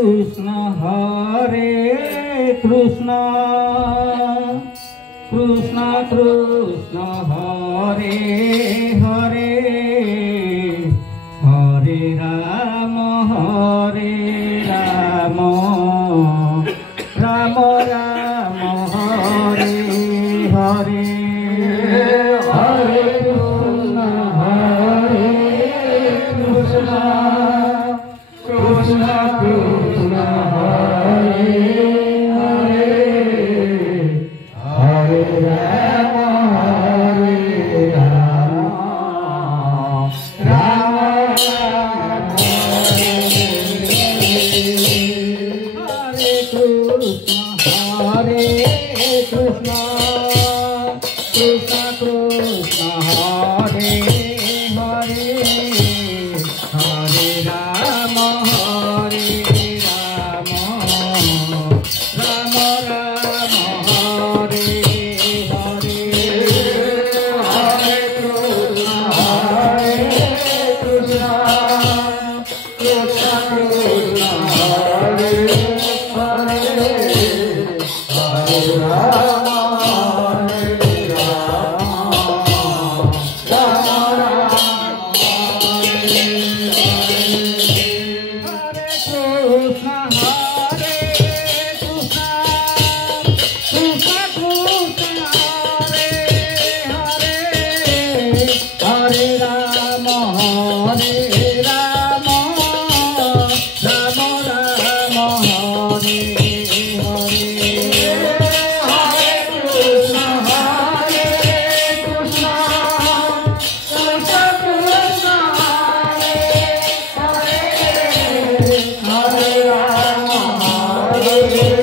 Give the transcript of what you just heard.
Krishna Hare Krishna Krishna Krishna Hare Hare Hare Rama Hare Rama Rama Rama Hare Hare Hare Krishna Hare Krishna Krishna Krishna Hare Hare Hare Rama Hare Rama Rama Rama Hare Krishna Krishna Krishna Hare Hare Hare Rama Hare Rama Rama Rama Hare Hare Hare Krishna Krishna Krishna Hare Hare Hare Rama Hare Hare